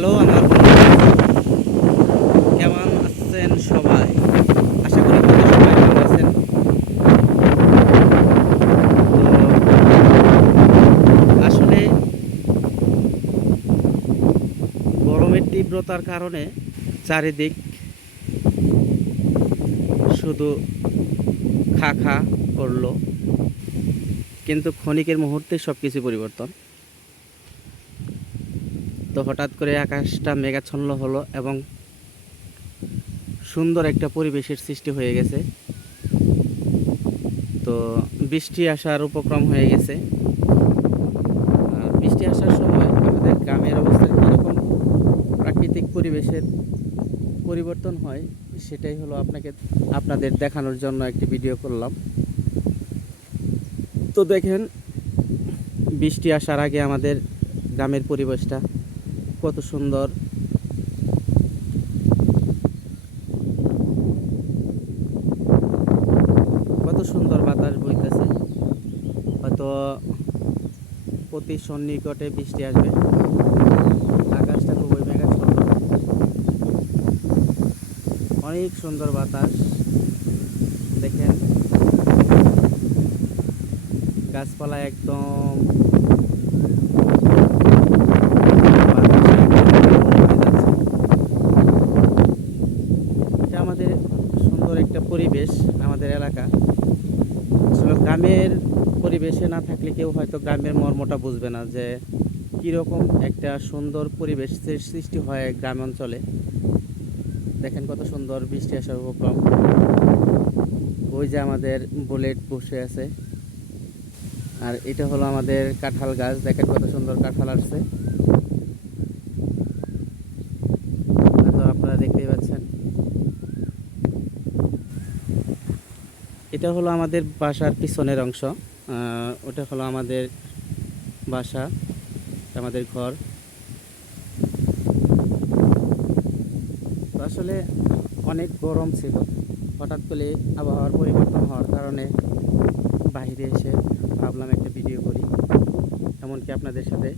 Hello আমার বন্ধুরা, কেমন আছেন সবাই? আশা করি আপনারা সবাই ভালো আছেন। তো আসলে গরমের তীব্রতার কারণে চারিদিক শুধু খা খা করলো, কিন্তু ক্ষণিকের মুহূর্তে সব কিছু পরিবর্তন। তো হঠাৎ করে আকাশটা মেঘাচ্ছন্ন হলো এবং সুন্দর একটা পরিবেশের সৃষ্টি হয়ে গেছে। তো বৃষ্টি আসার উপক্রম হয়ে গেছে। আর বৃষ্টি আসার সময় আমাদের গ্রামের অবস্থা কীরকম প্রাকৃতিক পরিবেশের পরিবর্তন হয়, সেটাই হলো আপনাদের দেখানোর জন্য একটি ভিডিও করলাম। তো দেখেন, বৃষ্টি আসার আগে আমাদের গ্রামের পরিবেশটা কত সুন্দর। কত সুন্দর বাতাস বইতেছে। হয়তো প্রতি সন্নিকটে বৃষ্টি আসবে। আকাশটা খুবই মেঘাচ্ছন্ন, অনেক সুন্দর বাতাস। দেখেন, গাছপালা একদম এটা আমাদের সুন্দর একটা পরিবেশ। আমাদের এলাকা আসলে গ্রামের পরিবেশে না থাকলে কেউ হয়তো গ্রামের মর্মটা বুঝবে না, যে কীরকম একটা সুন্দর পরিবেশের সৃষ্টি হয় গ্রাম অঞ্চলে। দেখেন কত সুন্দর বৃষ্টি আসার উপক্রম। ওই যে আমাদের বুলেট বসে আছে, আর এটা হলো আমাদের কাঁঠাল গাছ। দেখেন কত সুন্দর কাঁঠাল আসছে, তো আপনারা দেখতেই পাচ্ছেন। এটা হলো আমাদের বাসার পিছনের অংশ। ওটা হলো আমাদের বাসা, আমাদের ঘর। তো আসলে অনেক গরম ছিল, হঠাৎ করে আবহাওয়ার পরিবর্তন হওয়ার কারণে বাইরে এসে ভাবলাম একটা ভিডিও করি, এমনকি আপনাদের সাথে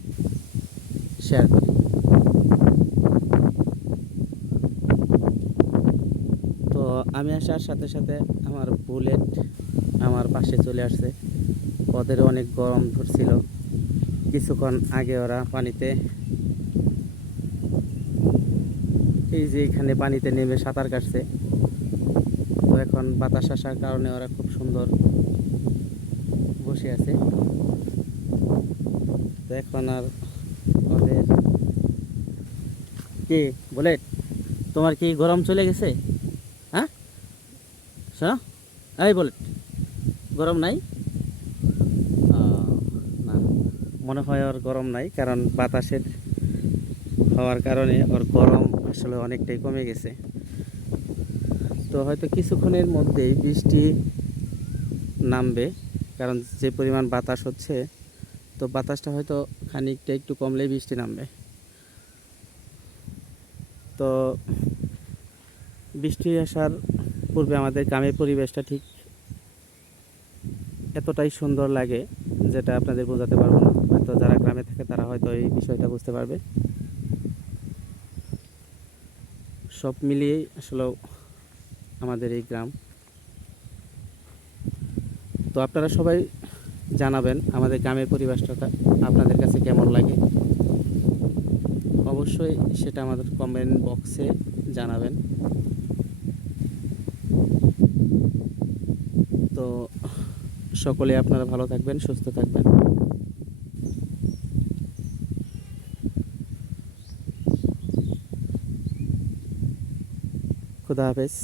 শেয়ার করি। তো আমি আসার সাথে সাথে আমার বুলেট আমার পাশে চলে আসছে। ওদেরও অনেক গরম ধরছিল। কিছুক্ষণ আগে ওরা পানিতে, এই যে এখানে পানিতে নেমে সাঁতার কাটছে। তো এখন বাতাস আসার কারণে ওরা খুব সুন্দর বসে আছে। তো এখন আর ওদের কি বলে, তোমার কি গরম চলে গেছে? হ্যাঁ শোনো, এই বলে, গরম নাই? না, মনে হয় ওর গরম নাই, কারণ বাতাসের হওয়ার কারণে ওর গরম আসলে অনেকটাই কমে গেছে। তো হয়তো কিছুক্ষণের মধ্যেই বৃষ্টি নামবে, কারণ যে পরিমাণ বাতাস হচ্ছে, তো বাতাসটা হয়তো খানিকটা একটু কমলেই বৃষ্টি নামবে। তো বৃষ্টি আসার পূর্বে আমাদের গ্রামের পরিবেশটা ঠিক এতটাই সুন্দর লাগে, যেটা আপনাদের বোঝাতে পারবো না। হয়তো যারা গ্রামে থাকে তারা হয়তো এই বিষয়টা বুঝতে পারবে। সব মিলিয়েই আসলে আমাদের এই গ্রাম। তো আপনারা সবাই জানাবেন আমাদের গ্রামের পরিবেশটা আপনাদের কাছে কেমন লাগে। অবশ্যই সেটা আমাদের কমেন্ট বক্সে জানাবেন। তো সকলে আপনারা ভালো থাকবেন, সুস্থ থাকবেন। খুদা হাফেজ।